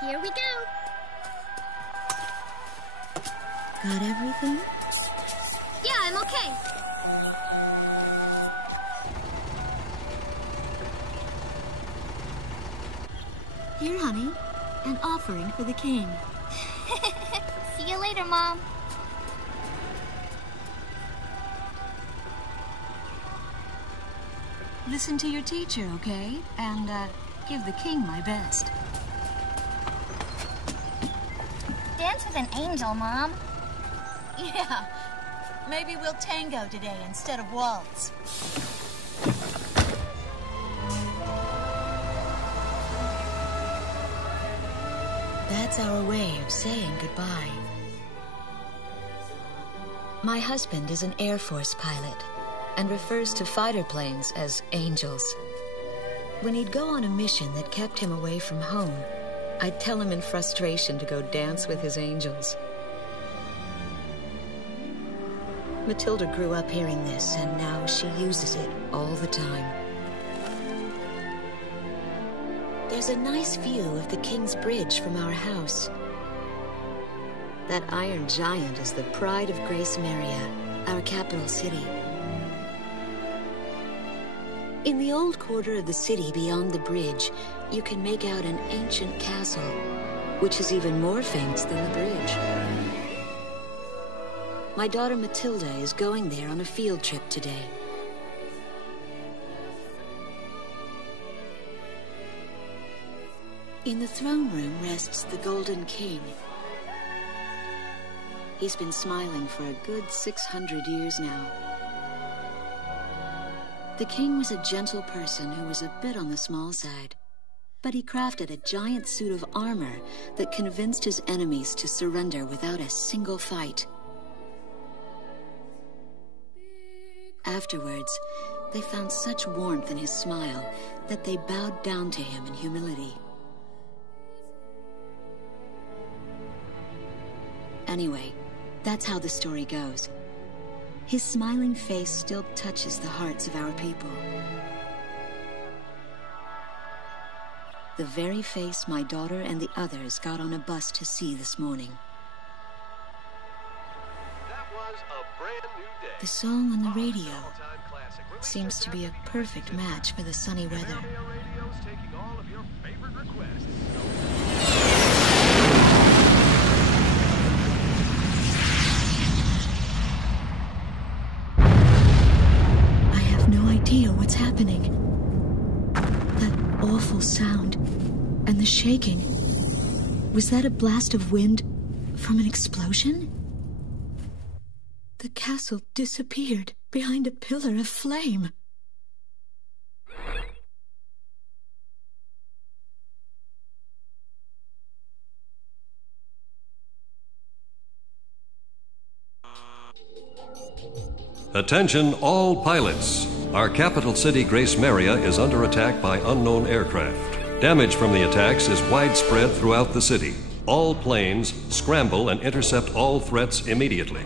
Here we go. Got everything? Yeah, I'm okay. Here, honey. An offering for the king. See you later, Mom. Listen to your teacher, okay? And, give the king my best. Dance with an angel, Mom. Yeah. Maybe we'll tango today instead of waltz. That's our way of saying goodbye. My husband is an Air Force pilot and refers to fighter planes as angels. When he'd go on a mission that kept him away from home, I'd tell him in frustration to go dance with his angels. Matilda grew up hearing this, and now she uses it all the time. There's a nice view of the King's Bridge from our house. That iron giant is the pride of Gracemeria, our capital city. In the old quarter of the city beyond the bridge, you can make out an ancient castle, which is even more famous than the bridge. My daughter Matilda is going there on a field trip today. In the throne room rests the Golden King. He's been smiling for a good 600 years now. The king was a gentle person who was a bit on the small side, but he crafted a giant suit of armor that convinced his enemies to surrender without a single fight. Afterwards, they found such warmth in his smile that they bowed down to him in humility. Anyway, that's how the story goes. His smiling face still touches the hearts of our people. The very face my daughter and the others got on a bus to see this morning. That was a brand new day. The song on the radio seems to be a perfect match for the sunny weather. Radio's taking all of your favorite requests. No idea what's happening. That awful sound and the shaking. Was that a blast of wind from an explosion? The castle disappeared behind a pillar of flame. Attention all pilots. Our capital city, Gracemeria, is under attack by unknown aircraft. Damage from the attacks is widespread throughout the city. All planes scramble and intercept all threats immediately.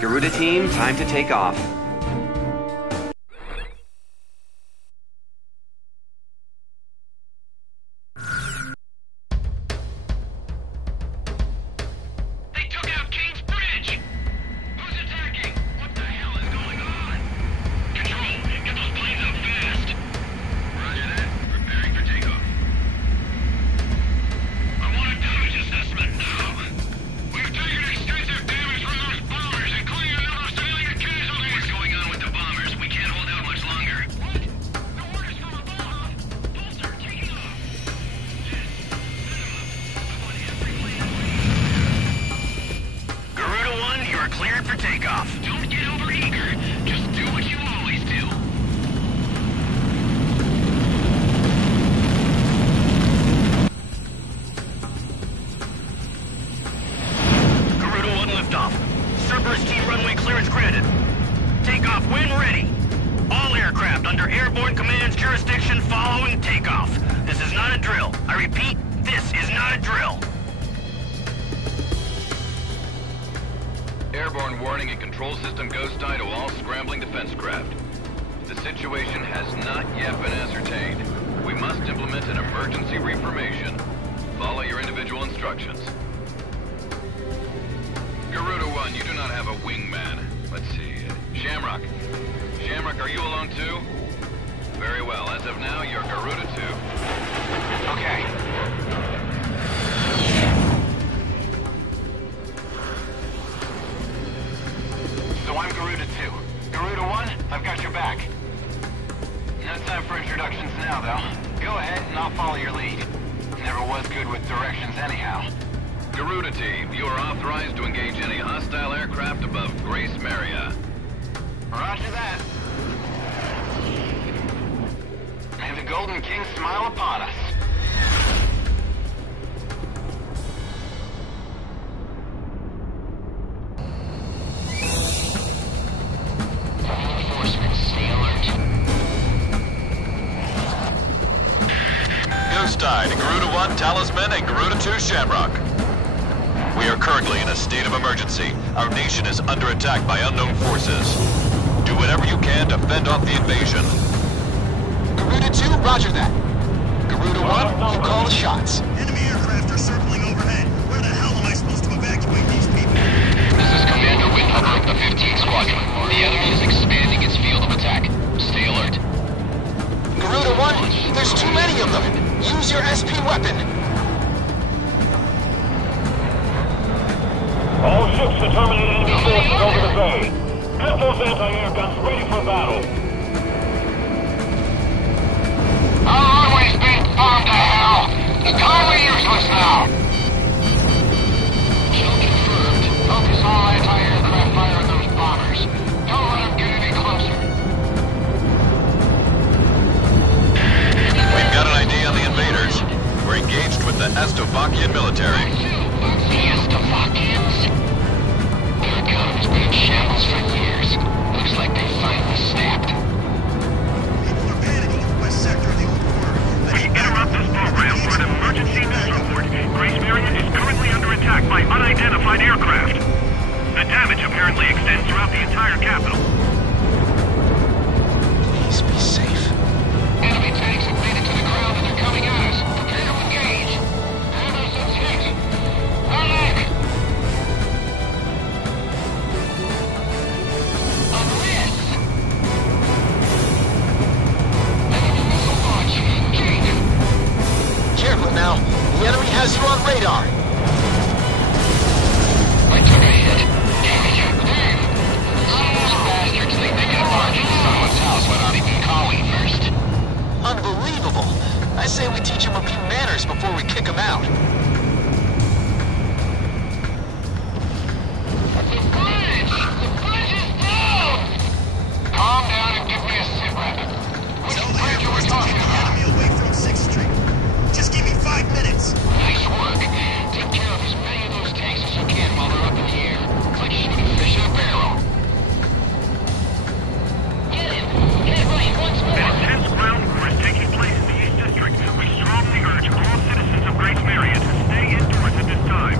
Garuda team, time to take off. They took out King's Bridge! Who's attacking? What the hell is going on? Control, get those planes up fast. Roger that. Preparing for takeoff. I want a damage assessment now. We've taken extensive damage from those bombers, including a number of civilian casualties. When ready. All aircraft under airborne command's jurisdiction following takeoff. This is not a drill. I repeat, this is not a drill. Airborne warning and control system ghost eye to all scrambling defense craft. The situation has not yet been ascertained. We must implement an emergency reformation. Follow your individual instructions. Garuda 1, you do not have a wingman. Let's see. Shamrock. Shamrock, are you alone too? Very well. As of now, you're Garuda 2. Okay. So I'm Garuda 2. Garuda 1, I've got your back. No time for introductions now, though. Go ahead and I'll follow your lead. Never was good with directions anyhow. Garuda Team, you are authorized to engage any hostile aircraft above Gracemeria. Roger that. May the Golden King smile upon us. Reinforcements, stay alert. Ghost Eye to Garuda 1 Talisman and Garuda 2 Shamrock. We are currently in a state of emergency. Our nation is under attack by unknown forces. Do whatever you can to fend off the invasion. Garuda 2, roger that. Garuda 1, you call the shots. Enemy aircraft are circling overhead. Where the hell am I supposed to evacuate these people? This is Commander Whitlover of the 15th Squadron. The enemy is expanding its field of attack. Stay alert. Garuda 1, there's too many of them. Use your SP weapon. All ships to terminate enemy forces over the bay. Get those anti-air guns ready for battle. Our runway's been bombed to hell. It's totally useless now. Kill confirmed. Focus all anti-aircraft fire on those bombers. Don't let them get any closer. We've got an ID on the invaders. We're engaged with the Estovakian military. The Estovakians? Their economy's been in shambles for years. Looks like they finally snapped. People are panicking in the west sector of the old quarter. We interrupt this program for an emergency news report. Gracemeria is currently under attack by unidentified aircraft. The damage apparently extends throughout the entire capital. Please be safe. Enemy tanks have made it to the ground and they're coming at us. Prepare to engage. Anderson's hit. Alec! A miss! Enemy missile launch. Jake! Careful now. The enemy has you on radar. I took a hit. Damn it. Dave! Those bastards think they can barge into someone's house without even calling first. Unbelievable. I say we teach them a few manners before we kick them out. The bridge! The bridge is down! Calm down and give me a sit rep. Which Tell the bridge Air are we Force to talking keep the about? enemy away from 6th Street. Just give me 5 minutes. Nice work. Take care of as many of those tanks as you can while they're up in the air. It's like shooting fish in a barrel. Get him! Get right once more! An intense ground war is taking place in the East District. We strongly urge all citizens of Gracemeria to stay indoors at this time.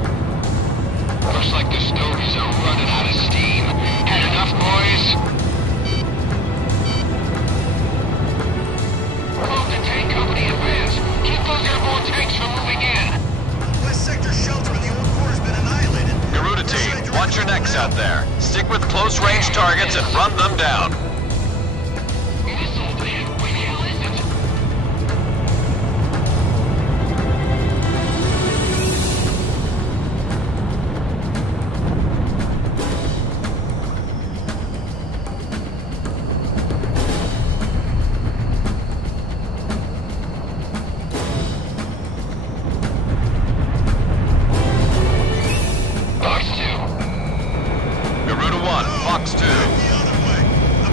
Looks like the stogies are running out of steam. Had enough, boys? Move the tank company advance. Keep those airborne tanks from moving in. West sector shelter in the old quarter's been annihilated. Garuda Team, watch your necks out there. Stick with close-range targets and run them down. Missile man, where the hell is it? Garuda 1, Fox 2. The other way. The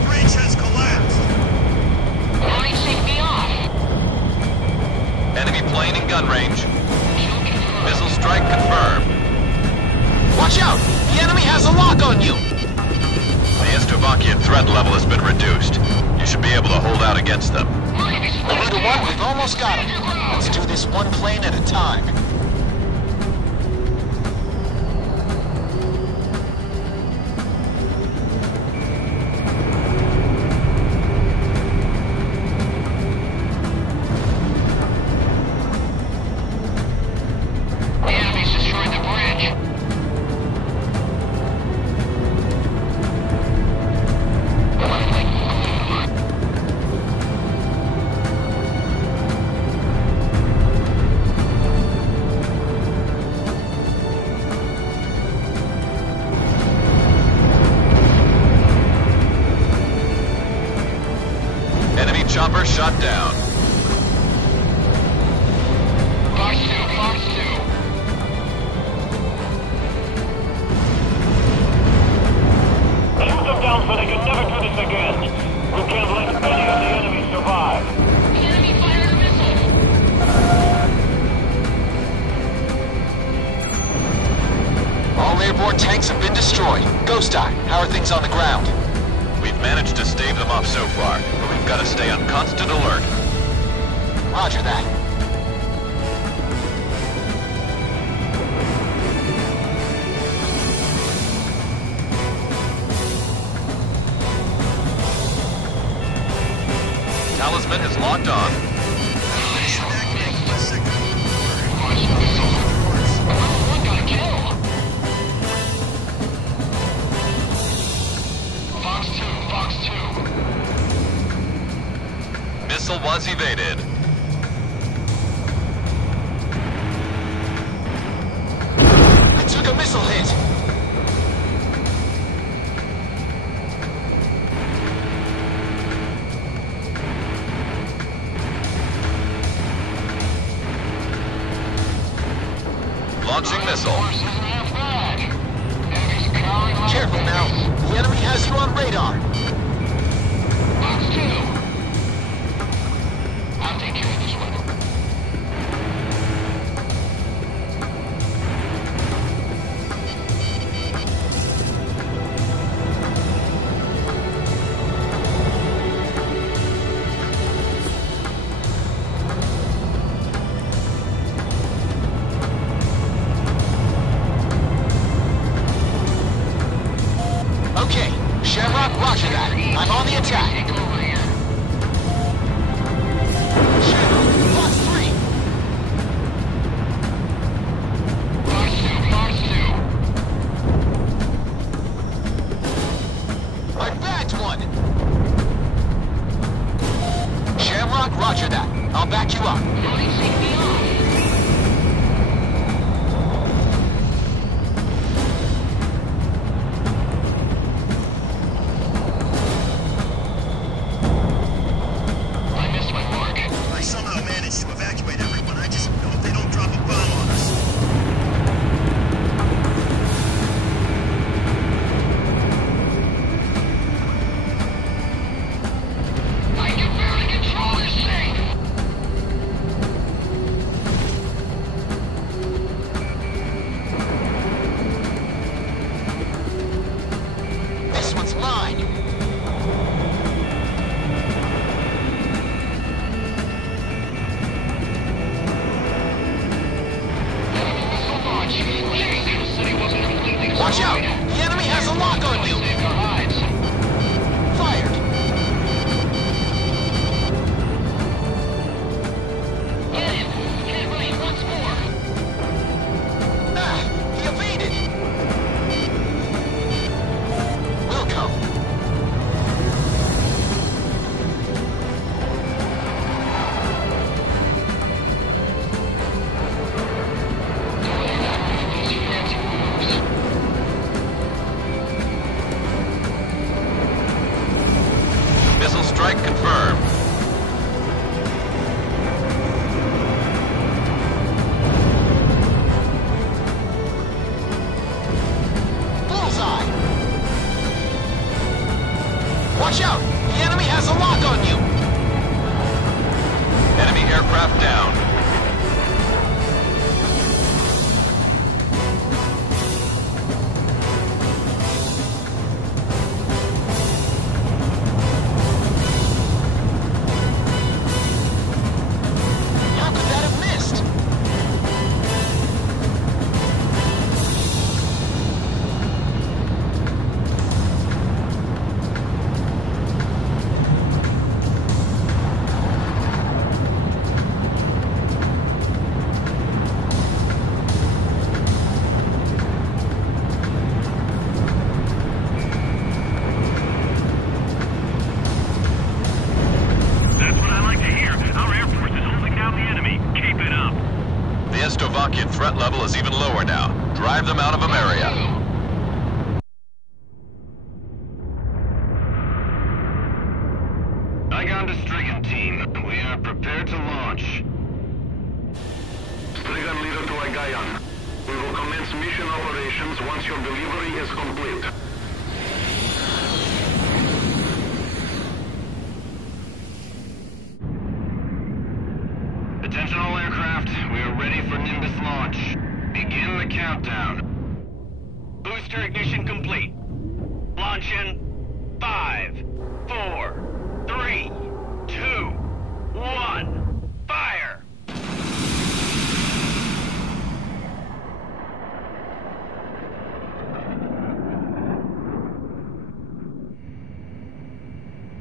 been reduced. You should be able to hold out against them. 3-1, we've almost got them. Let's do this one plane at a time. Chopper shot down. Fox 2, Fox 2. Shoot them down so they can never do this again. We can't let any of the enemy survive. The enemy fired a missile. All airborne tanks have been destroyed. Ghost Eye, how are things on the ground? We've managed to stave them off so far, but we've got to stay on constant alert. Roger that. Talisman is locked on. One got a kill. Fox 2, Fox 2. Missile was evaded. I took a missile hit. Launching missile. Careful now. The enemy has you on radar. Fox 2. I'll take care of this one. Okay, Shamrock, roger that. I'm on the attack. Take over here. Shamrock, Fox 3. Fox 2, Fox 2. I bagged one. Shamrock, roger that. I'll back you up. Don't take me off. I somehow managed to evacuate everyone. I just hope they don't drop a bomb on us. I can barely control this thing. This one's mine. Watch out! The enemy has a lock on you! Fired! Get him! Get ready once more! Ah! He evaded! Wilco! Missile strike confirmed. Bullseye! Watch out! The enemy has a lock on you! Enemy aircraft down. threat level is even lower now. Drive them out of Ameria. Igon to Strigan team. We are prepared to launch. Strigan leader to Igon. We will commence mission operations once your delivery is complete. Attention all aircraft, we are ready for Nimbus launch. Begin the countdown. Booster ignition complete. Launch in 5, 4, 3, 2, 1. Fire!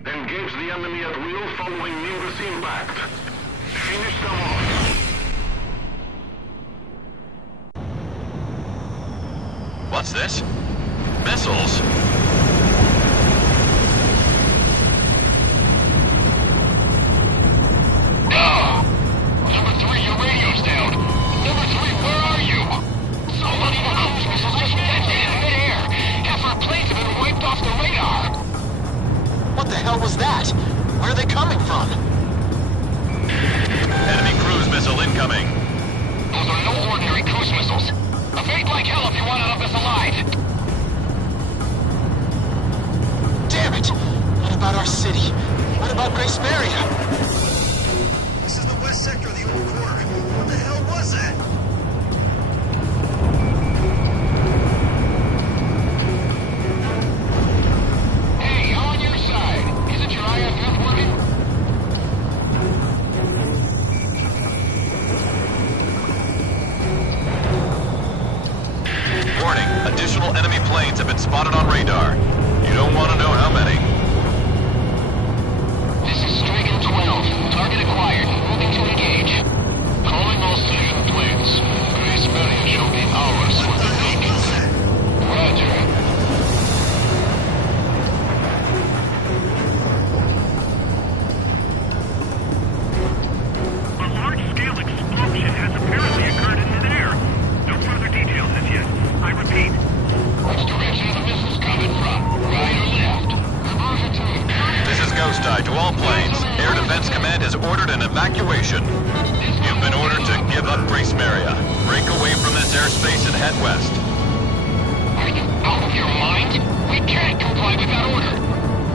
Engage the enemy at will following Nimbus impact. Finish them off. What's this? Missiles! Number 3, your radio's down. Number 3, where are you? Somebody with cruise missiles just detonated in midair. Half our planes have been wiped off the radar. What the hell was that? Where are they coming from? Enemy cruise missile incoming. Those are no ordinary cruise missiles. Evade like hell if you want out of this alive. Damn it! What about our city? What about Gracemeria? This is the west sector of the old quarter. What the hell was that? Hey, on your side. Isn't your IFF working? Warning, additional enemy planes have been spotted on radar. You don't want to know how many. This is Strigan 12. Target acquired. Moving to engage. Calling all station planes. Gracemeria shall be ours for the taking. Roger. A large-scale explosion has apparently occurred in midair. No further details as yet. I repeat. Which direction are the missiles coming from? Right or left? Conversion team. This is Ghost Eye to all planes. Air Defense Command has ordered an evacuation. You've been ordered to give up Gracemeria. Break away from this airspace and head west. Are you out of your mind? We can't comply with that order.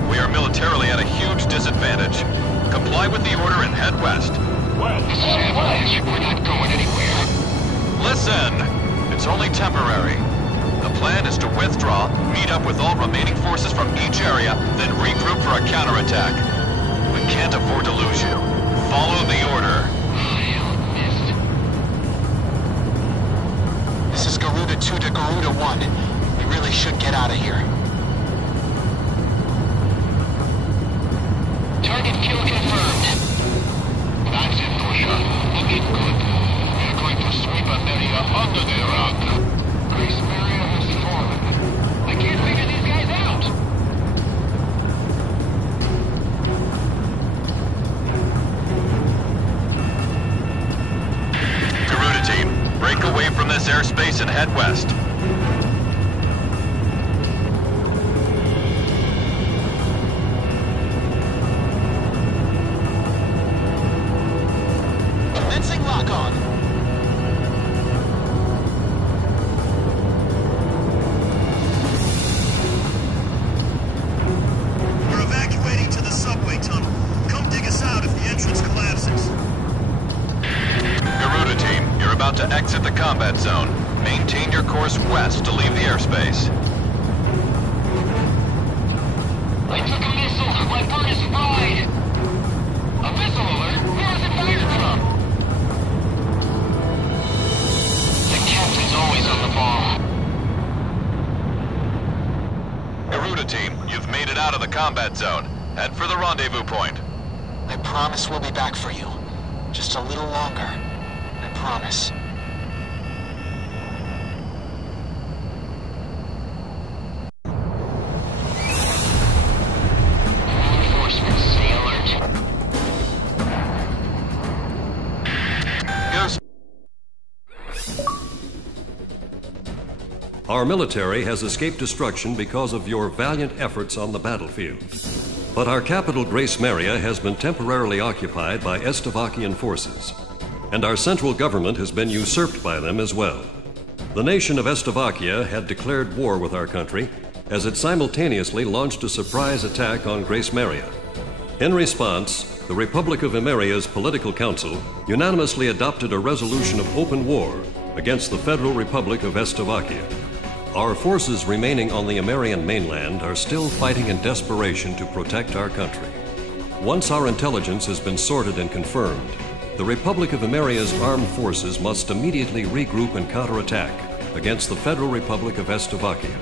We are militarily at a huge disadvantage. Comply with the order and head west. This is Avalanche. We're not going anywhere. Listen! It's only temporary. The plan is to withdraw, meet up with all remaining forces from each area, then regroup for a counterattack. We can't afford to lose you. Follow the order. This is Garuda 2 to Garuda 1. We really should get out of here. Target kill confirmed. That's it, Pusher. Looking good. We're going to sweep Ameria under the rug. Gracemeria has fallen. I can't figure these guys out. Garuda team, break away from this airspace and head west. Commencing lock-on. We're evacuating to the subway tunnel. Come dig us out if the entrance collapses. Garuda team, you're about to exit the combat zone. Maintain your course west to leave the airspace. I took a missile. My bird is fried. A missile alert? Where is it fired from? The captain's always on the ball. Garuda team, you've made it out of the combat zone. Head for the rendezvous point. I promise we'll be back for you. Just a little longer. I promise. Reinforcements, stay alert. Ghost. Our military has escaped destruction because of your valiant efforts on the battlefield. But our capital, Gracemeria, has been temporarily occupied by Estovakian forces, and our central government has been usurped by them as well. The nation of Estovakia had declared war with our country as it simultaneously launched a surprise attack on Gracemeria. In response, the Republic of Emeria's Political Council unanimously adopted a resolution of open war against the Federal Republic of Estovakia. Our forces remaining on the Emerian mainland are still fighting in desperation to protect our country. Once our intelligence has been sorted and confirmed, the Republic of Emeria's armed forces must immediately regroup and counterattack against the Federal Republic of Estovakia.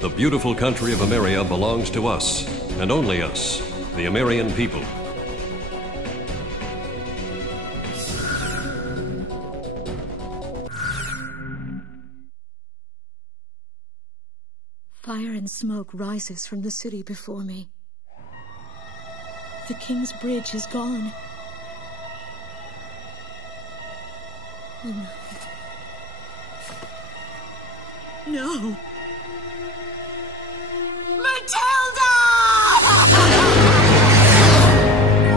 The beautiful country of Emeria belongs to us, and only us, the Emerian people. Fire and smoke rises from the city before me. The King's Bridge is gone. Oh, no. No! Matilda!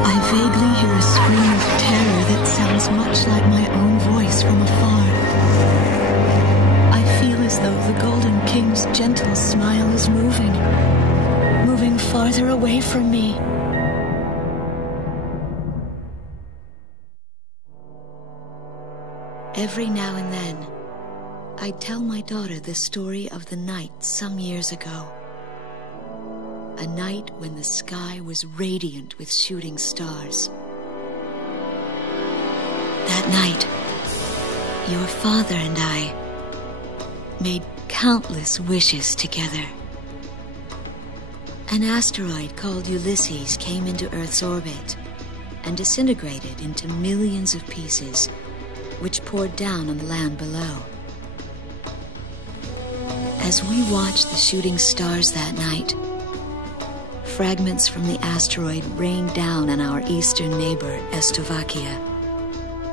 I vaguely hear a scream of terror that sounds much like my own voice from afar. I feel as though the Golden King's gentle smile is moving farther away from me. Every now and then, I tell my daughter the story of the night some years ago. A night when the sky was radiant with shooting stars. That night, your father and I made countless wishes together. An asteroid called Ulysses came into Earth's orbit and disintegrated into millions of pieces, which poured down on the land below. As we watched the shooting stars that night, fragments from the asteroid rained down on our eastern neighbor, Estovakia,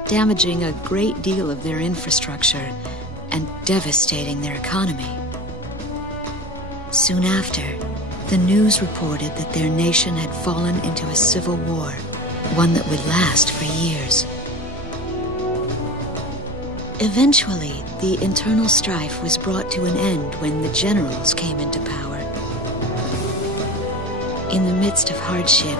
damaging a great deal of their infrastructure and devastating their economy. Soon after, the news reported that their nation had fallen into a civil war, one that would last for years. Eventually, the internal strife was brought to an end when the generals came into power. In the midst of hardship,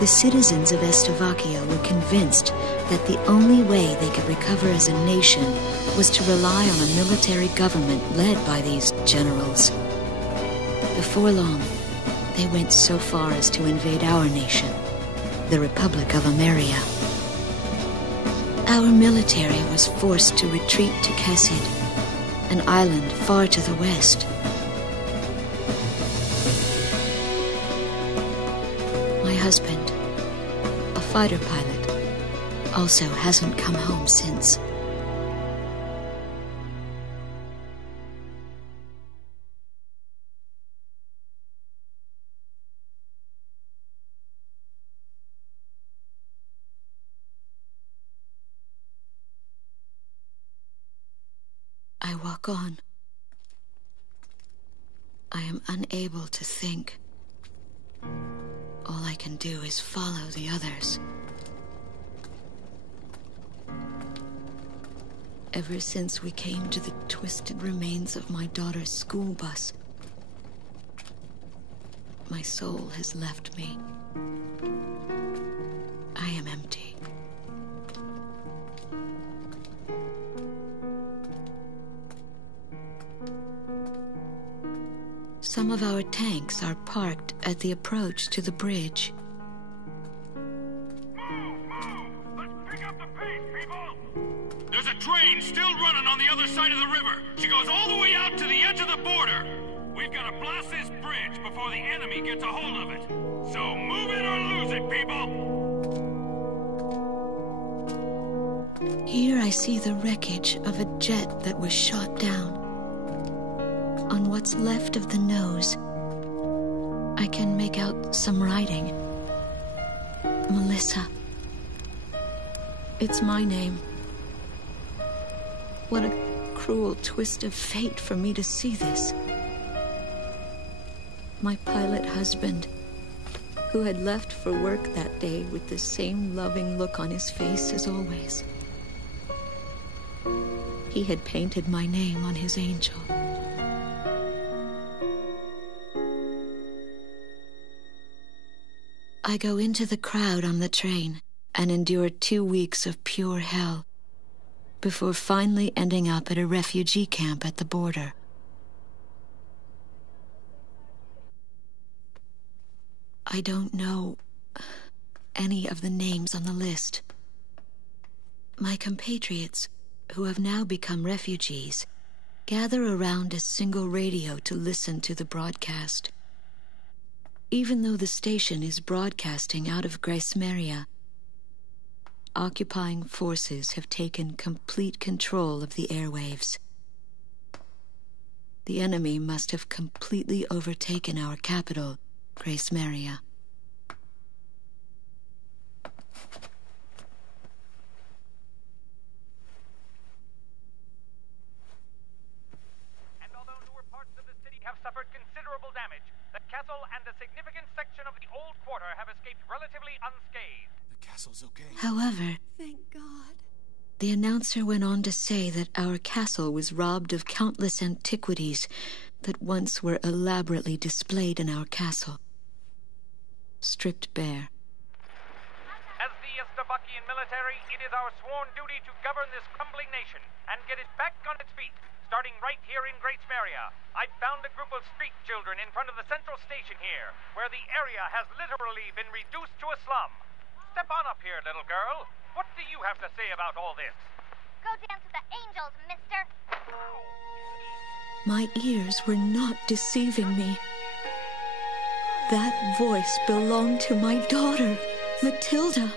the citizens of Estovakia were convinced that the only way they could recover as a nation was to rely on a military government led by these generals. Before long, they went so far as to invade our nation, the Republic of Emeria. Our military was forced to retreat to Kesid, an island far to the west. My husband, a fighter pilot, also hasn't come home since. I walk on. I am unable to think. All I can do is follow the others. Ever since we came to the twisted remains of my daughter's school bus, my soul has left me. I am empty. Some of our tanks are parked at the approach to the bridge. Let's pick up the pace, people! There's a train still running on the other side of the river. She goes all the way out to the edge of the border. We've got to blast this bridge before the enemy gets a hold of it. So move it or lose it, people! Here I see the wreckage of a jet that was shot down. On what's left of the nose, I can make out some writing. Melissa. It's my name. What a cruel twist of fate for me to see this. My pilot husband, who had left for work that day with the same loving look on his face as always. He had painted my name on his angel. I go into the crowd on the train and endure 2 weeks of pure hell before finally ending up at a refugee camp at the border. I don't know any of the names on the list. My compatriots, who have now become refugees, gather around a single radio to listen to the broadcast. Even though the station is broadcasting out of Gracemeria, occupying forces have taken complete control of the airwaves. The enemy must have completely overtaken our capital, Gracemeria. And although newer parts of the city have suffered considerable damage, the castle and a significant section of the old quarter have escaped relatively unscathed. The castle's okay. However, Thank God. the announcer went on to say that our castle was robbed of countless antiquities that once were elaborately displayed in our castle. Stripped bare. As the Slovakian military, it is our sworn duty to govern this crumbling nation and get it back on its feet, starting right here in Gracemeria. I found a group of street children in front of the central station here, where the area has literally been reduced to a slum. Step on up here, little girl. What do you have to say about all this? Go dance with the angels, mister. My ears were not deceiving me. That voice belonged to my daughter, Matilda.